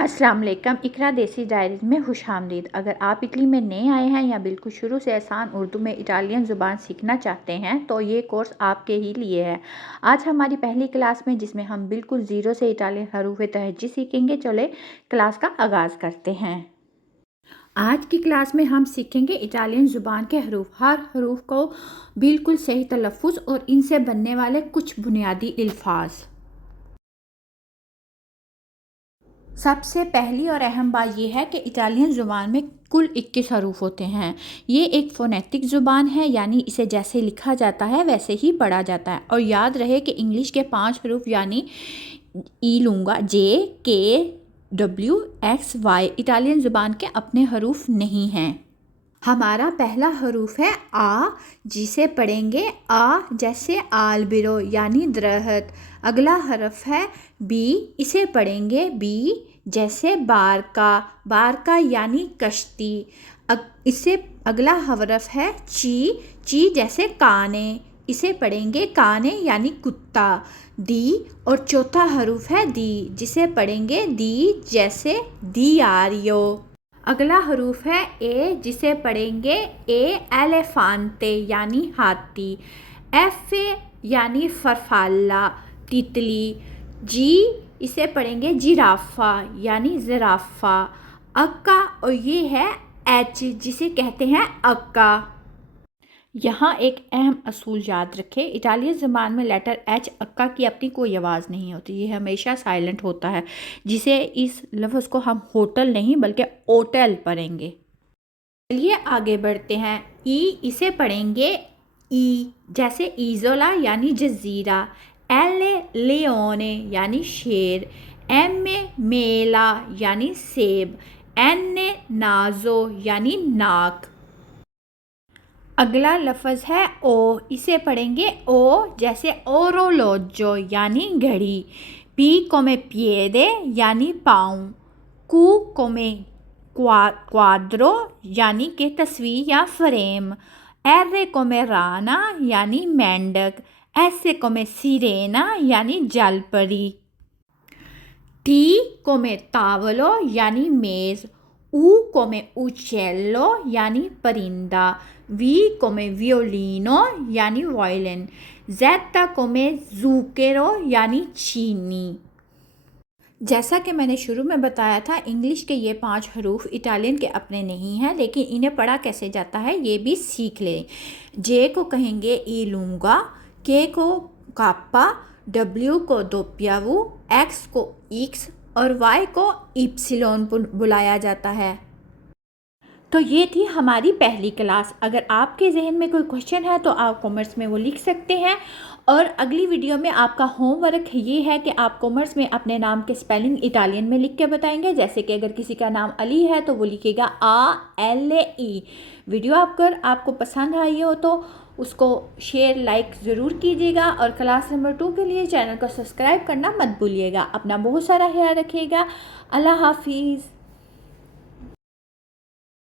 अस्सलाम वालेकुम। इकरा देसी डायरीज़ में खुशामदीद। अगर आप इटली में नए आए हैं या बिल्कुल शुरू से आसान उर्दू में इटालियन ज़ुबान सीखना चाहते हैं तो ये कोर्स आपके ही लिए है। आज हमारी पहली क्लास में जिसमें हम बिल्कुल ज़ीरो से इटालियन हरूफ तहज्जी सीखेंगे। चले क्लास का आगाज़ करते हैं। आज की क्लास में हम सीखेंगे इटालियन ज़ुबान के हरूफ, हर हरूफ को बिल्कुल सही तलफ़ुज़ और इनसे बनने वाले कुछ बुनियादी अल्फाज। सबसे पहली और अहम बात यह है कि इटालियन ज़ुबान में कुल 21 हरूफ होते हैं। ये एक फ़ोनेटिक ज़ुबान है, यानी इसे जैसे लिखा जाता है वैसे ही पढ़ा जाता है। और याद रहे कि इंग्लिश के 5 हरूफ यानी ई लूँगा, जे, के, डब्ल्यू, एक्स, वाई इटालियन ज़ुबान के अपने हरूफ नहीं हैं। हमारा पहला हरूफ है आ, जिसे पढ़ेंगे आ जैसे आलबिरो यानी दरख्त। अगला हरफ है बी, इसे पढ़ेंगे बी जैसे बारका यानी कश्ती। इससे अगला हरफ है ची जैसे काने, इसे पढ़ेंगे काने यानी कुत्ता। दी और चौथा हरूफ है दी, जिसे पढ़ेंगे दी जैसे दियारियो। अगला हरूफ है ए, जिसे पढ़ेंगे ए एलेफांते यानी हाथी। एफ यानी फरफाला तितली। जी, इसे पढ़ेंगे जिराफा यानी ज़राफ़ा। अक्का और ये है एच, जिसे कहते हैं अक्का। यहाँ एक अहम असूल याद रखें, इटालियन ज़बान में लेटर एच अक्का की अपनी कोई आवाज़ नहीं होती, ये हमेशा साइलेंट होता है, जिसे इस लफ्ज़ को हम होटल नहीं बल्कि ओटल पढ़ेंगे। चलिए आगे बढ़ते हैं। ई, इसे पढ़ेंगे ई जैसे ईज़ोला यानी जज़ीरा। एल लियोने यानी शेर। एम मेला यानी सेब। एन नाजो यानी नाक। अगला लफ्ज़ है ओ, इसे पढ़ेंगे ओ जैसे ओरोलोजो यानी घड़ी। पी कोमे पिएदे यानी पाँव। कू कोमे क्वाद्रो यानी कि तस्वीर या फ्रेम। एरे कोमे राना यानी मेंढक। ऐसे कोमे सिरेना यानी जलपरी। टी कोमे तावलो यानी मेज़। ऊ कोमे उचेल्लो यानी परिंदा। वी कोमे वियोलिनो यानी वायलिन। ज़ेटा कोमे ज़ुकेरो यानी चीनी। जैसा कि मैंने शुरू में बताया था, इंग्लिश के ये 5 हरूफ इटालियन के अपने नहीं हैं, लेकिन इन्हें पढ़ा कैसे जाता है ये भी सीख लें। जे को कहेंगे ई लूँगा, के को काप्पा, डब्ल्यू को दोप्यावू, एक्स को एक्स और वाई को इप्सिलोन बुलाया जाता है। तो ये थी हमारी पहली क्लास। अगर आपके जहन में कोई क्वेश्चन है तो आप कमेंट्स में वो लिख सकते हैं। और अगली वीडियो में आपका होमवर्क ये है कि आप कमेंट्स में अपने नाम के स्पेलिंग इटालियन में लिख के बताएंगे। जैसे कि अगर किसी का नाम अली है तो वो लिखेगा ALE। वीडियो आपको पसंद आई हो तो उसको शेयर लाइक ज़रूर कीजिएगा। और क्लास नंबर 2 के लिए चैनल को सब्सक्राइब करना मत भूलिएगा। अपना बहुत सारा ख्याल रखिएगा। अल्लाह हाफिज़।